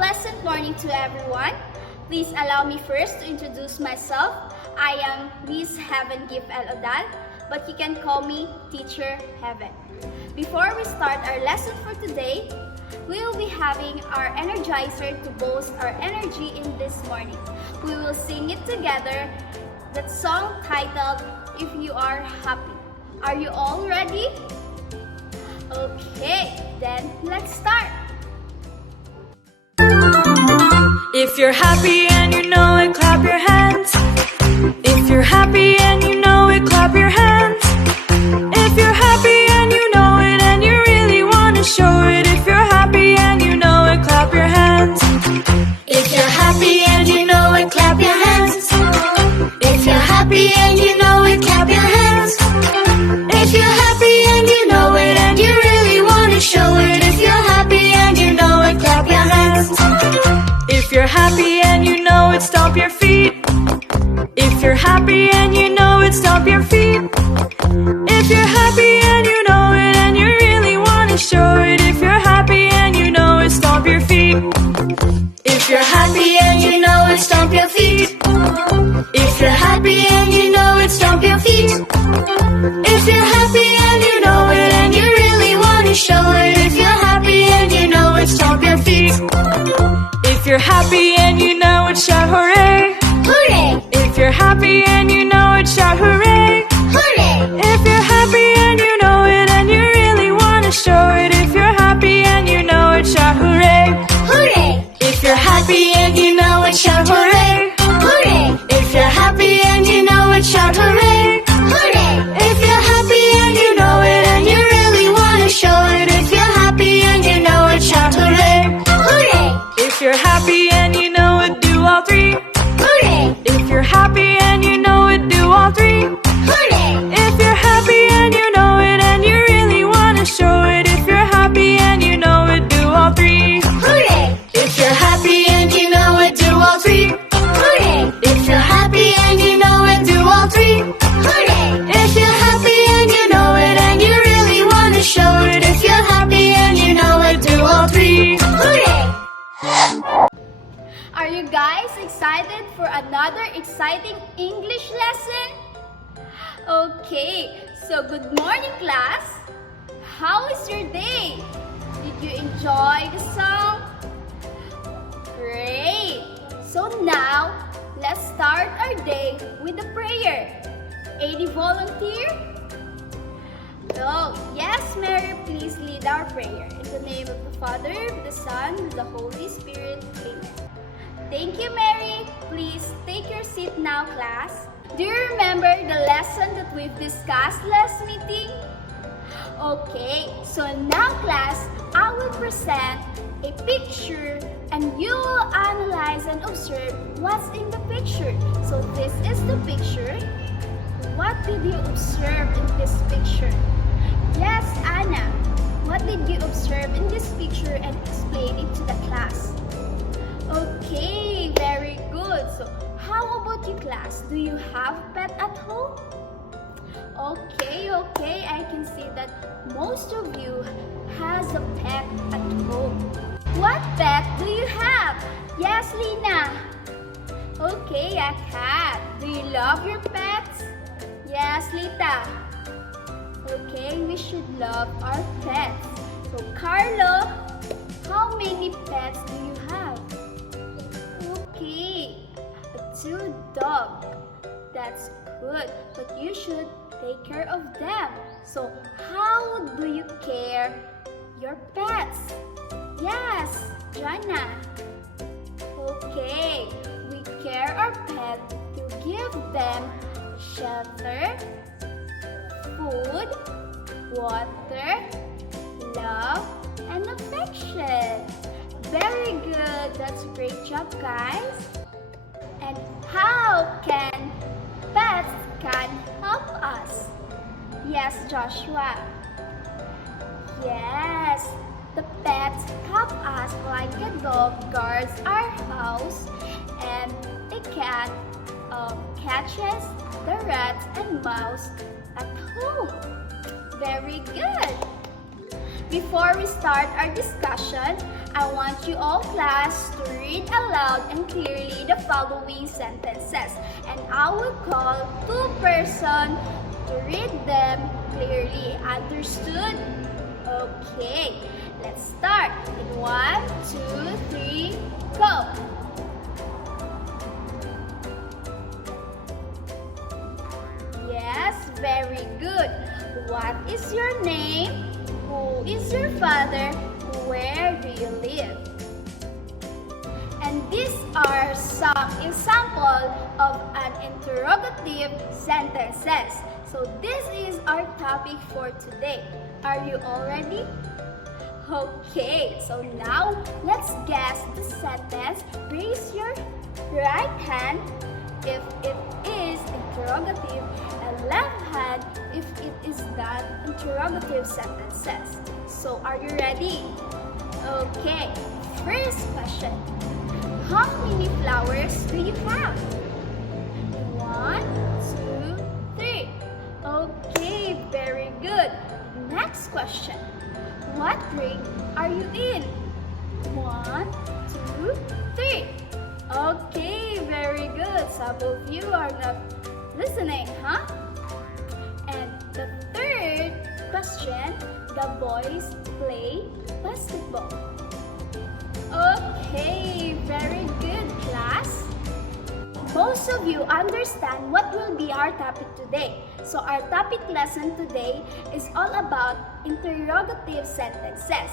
pleasant morning to everyone. Please allow me first to introduce myself. I am Miss Heaven Gift Elodal, but you can call me Teacher Heaven. Before we start our lesson for today, we will be having our energizer to boost our energy in this morning. We will sing it together, that song titled, If You Are Happy. Are you all ready? Okay, then let's start. If you're happy and you know it, clap your hands. If you're happy and you know it, clap your hands. If you're happy and you know it and you really want to show it. If you're happy and you know it, clap your hands. If you're happy and you know it, clap your hands. If you're happy and you know it, clap your hands. If you're happy and you know it and you really want to show it. If you're happy and you know it, clap your hands. If you're happy and you know it, stomp your feet. If you're happy and you know it, stomp your feet. If you're happy and you know it and you really want to show it. If you're happy and you know it, stomp your feet. If you're happy and you know it, stomp your feet. If you're happy and you know it, stomp your feet. If you're happy and you know it and you really want to show it. If you're happy and you know it, stomp your feet. If you're happy and you know it, shout hooray! Hooray! If you're happy and you know it, shout hooray! Hooray! If you're happy and you know it and you really want to show it. If you're happy and you know it, shout hooray! Hooray! If you're happy and you know it, shout hooray! Hooray! If you're happy and you know it, shout hooray! Hooray! If you're happy and you know it and you really want to show it. If you're happy and you know it, shout hooray! Hooray! If you're happy and you know it, do all three. Hooray! If you're happy and you know it, do all three. Hooray! If you're happy and you know it and you really want to show it. If you're happy and you know it, do all three. Hooray! If you're happy and you know it, do all three. Hooray! If you're happy and you know it, do all three. Hooray! If you're happy and you know it and you really want to show it. If you're happy and you know it, do all three. Hooray! Are you guys excited for another exciting English lesson? Okay, so good morning class. How is your day? Did you enjoy the song? Great! So now, let's start our day with a prayer. Any volunteer? Oh, yes, Mary, please lead our prayer. In the name of the Father, the Son, and the Holy Spirit. Amen. Thank you, Mary. Please take your seat now, class. Do you remember the lesson that we've discussed last meeting? Okay, so now, class, I will present a picture and you will analyze and observe what's in the picture. So this is the picture. What did you observe in this picture? Yes, Anna. What did you observe in this picture and explain it to the class? Okay, very good. So, how about you, class? Do you have pet at home? Okay, I can see that most of you has a pet at home. What pet do you have? Yes, Lina. Okay, a cat. Do you love your pets? Yes, Lita. Okay, we should love our pets. So, Carlo, how many pets do you have? Okay, 2 dogs. That's good, but you should take care of them. So, how do you care your pets? Yes, Jana. Okay, we care our pet to give them shelter, food, water, love, and affection. Very good. That's a great job, guys. And how can pets help us? Yes, Joshua. Yes, the pets help us like a dog guards our house and a cat catches the rats and mouse at home. Very good. Before we start our discussion, I want you all class to read aloud and clearly the following sentences. And I will call two persons to read them clearly. Understood? Okay, let's start. In 1, 2, 3, go! Yes, very good. What is your name? Who is your father? Where do you live? And these are some examples of an interrogative sentences. So this is our topic for today. Are you all ready? Okay, so now let's guess the sentence. Raise your right hand if it is interrogative and left hand if it is not interrogative sentences. So are you ready? Okay, first question. How many flowers do you have? 1, 2, 3. Okay, very good. Next question. What grade are you in? 1, 2, 3. Okay, very good. Some of you are not listening, huh? And the third question, the boys play basketball. Okay, very good, class. Most of you understand what will be our topic today. So our topic lesson today is all about interrogative sentences.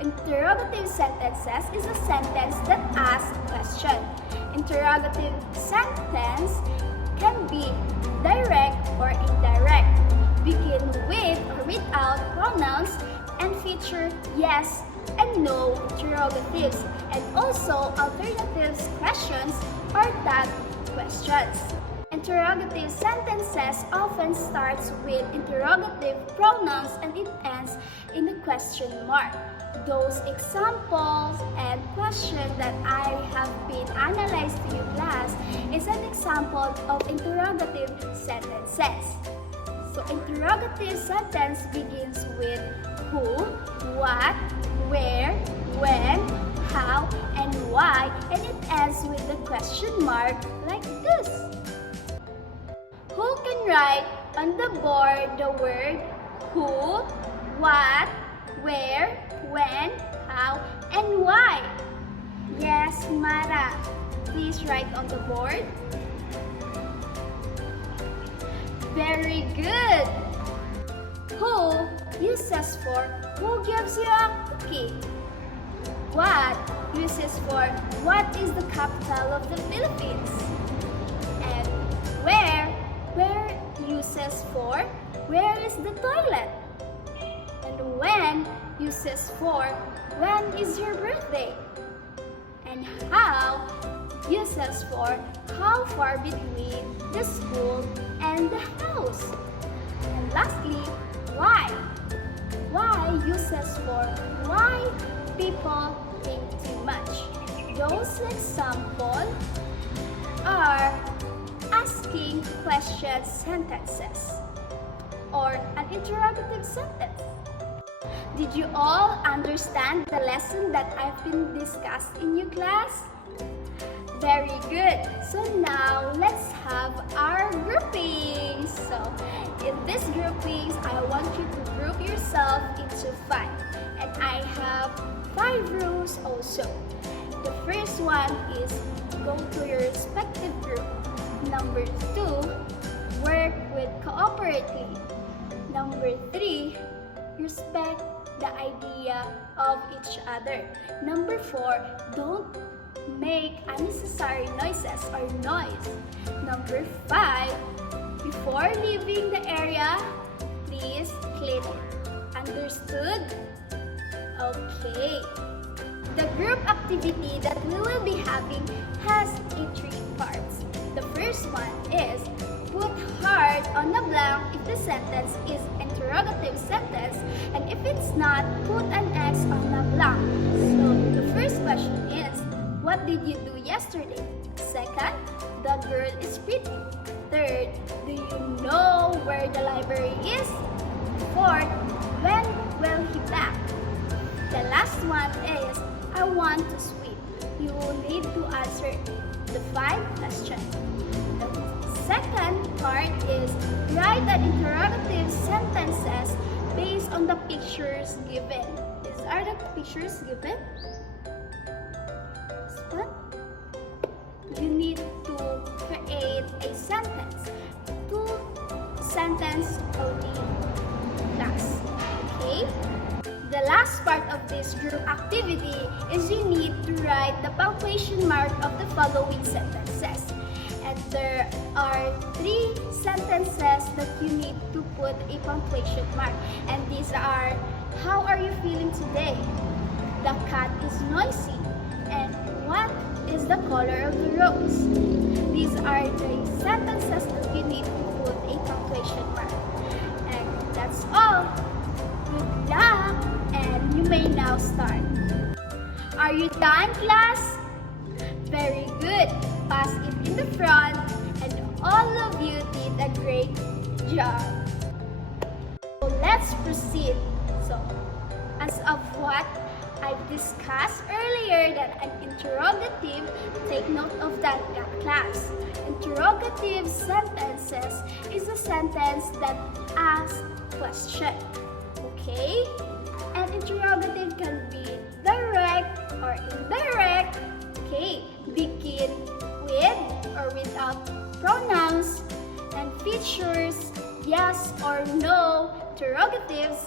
Interrogative sentences is a sentence that asks a question. Interrogative sentence can be direct or indirect, begin with or without pronouns, and feature yes and no interrogatives, and also alternatives questions or tag questions. Interrogative sentences often starts with interrogative pronouns and it ends in a question mark. Those examples and questions that I have been analyzed to you class is an example of interrogative sentences. So interrogative sentence begins with who, what, where, when, how, and why, and it ends with the question mark like this. Who can write on the board the word who, what, where, when, how, and why? Yes, Mara. Please write on the board. Very good. Who uses for who gives you a cookie? What uses for what is the capital of the Philippines? And where uses for where is the toilet? And when uses for when is your birthday? And how uses for how far between the school and the house? And lastly, why? Why uses for why people think too much? Those examples are asking question sentences or an interrogative sentence. Did you all understand the lesson that I've been discussed in your class? Very good. So now let's have our groupings. So in these groupings, I want you to group yourself into 5. And I have 5 rules also. The first one is go to your respective group. Number 2, work with cooperatively. Number 3, respect the idea of each other. Number 4, don't make unnecessary noises or noise. Number 5, before leaving the area, please clean it. Understood? Okay. The group activity that we will be having has 3 parts. The first one is put heart on the blank if the sentence is interrogative sentence, and if it's not, put an X on the blank. So the first question is, what did you do yesterday? Second, the girl is pretty. Third, do you know where the library is? Fourth, when will he back? The last one is, I want to swim. You will need to answer the 5 questions. The second part is, write an interrogative sentences based on the pictures given. These are the pictures given. This one. You need to create a sentence. 2 sentences only class. Okay? The last part of this group activity is you need to write the punctuation mark of the following sentences. And there are 3 sentences that you need to put a punctuation mark. And these are, how are you feeling today? The cat is noisy. And what is the color of the rose? These are the sentences that you need to put a punctuation mark. And that's all. Good luck, and you may now start. Are you done, class? Very good. Pass it in the front, and all of you did a great job. So let's proceed. So, as of what I've discussed earlier, that an interrogative, take note of that, class. Interrogative sentences is a sentence that asks question. Okay? An interrogative can be direct or indirect. Okay? Begin with or without pronouns and features yes or no interrogatives,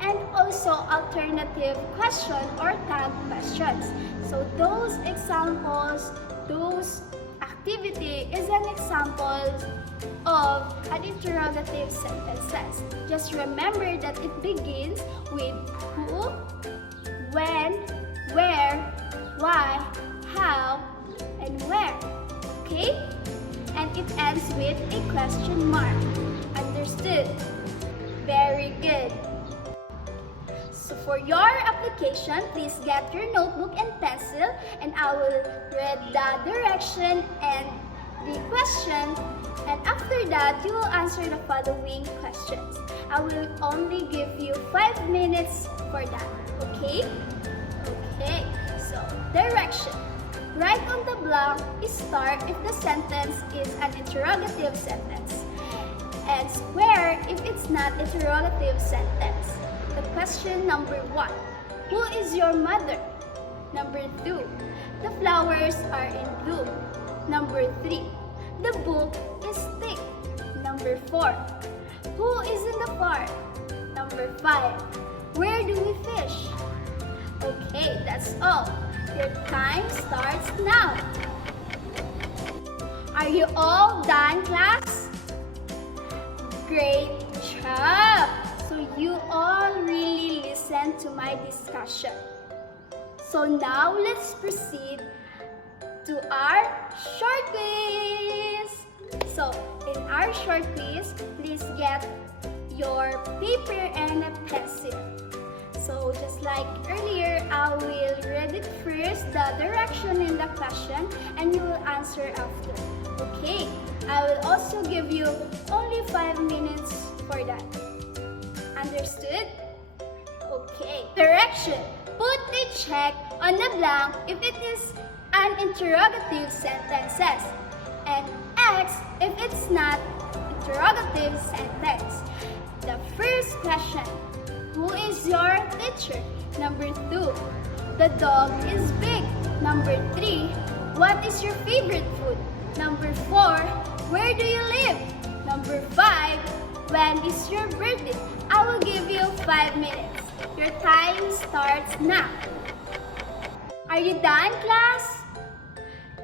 and also alternative question or tag questions. So those examples, those activity is an example of an interrogative sentences. Just remember that it begins with who, when, where, why, how, and where. Okay? And it ends with a question mark. Understood? Very good. So for your application, please get your notebook and pencil, and I will read the direction and the question, and after that, you will answer the following questions. I will only give you 5 minutes for that, okay? Okay, so direction. Write on the blank start if the sentence is an interrogative sentence, and square if it's not interrogative sentence. The question number 1. Who is your mother? Number 2. The flowers are in bloom. Number 3. The book is thick. Number 4. Who is in the park? Number 5. Where do we fish? Okay, that's all. Your time starts now. Are you all done, class? Great job! So you all really listened to my discussion. So now let's proceed to our short quiz. So in our short quiz, please get your paper and a pencil. So just like earlier, I will read it first, the direction and the question, and you will answer after. Okay, I will also give you only 5 minutes for that. Understood? Okay. Direction. Put a check on the blank if it is an interrogative sentences, and X if it's not interrogative sentence. The first question. Who is your teacher? Number 2. The dog is big. Number 3. What is your favorite food? Number 4. Where do you live? Number 5. When is your birthday? I will give you 5 minutes. Your time starts now. Are you done, class?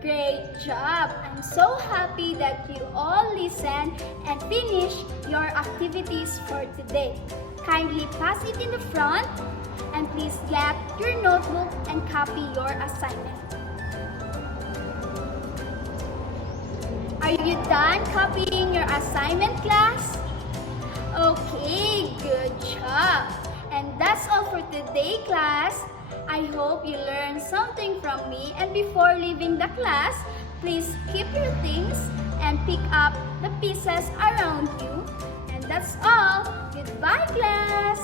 Great job! I'm so happy that you all listened and finished your activities for today. Kindly pass it in the front, and please get your notebook and copy your assignment. Are you done copying your assignment, class? Okay, good job! And that's all for today, class. I hope you learned something from me, and before leaving the class, please keep your things and pick up the pieces around you. And that's all. Goodbye, class!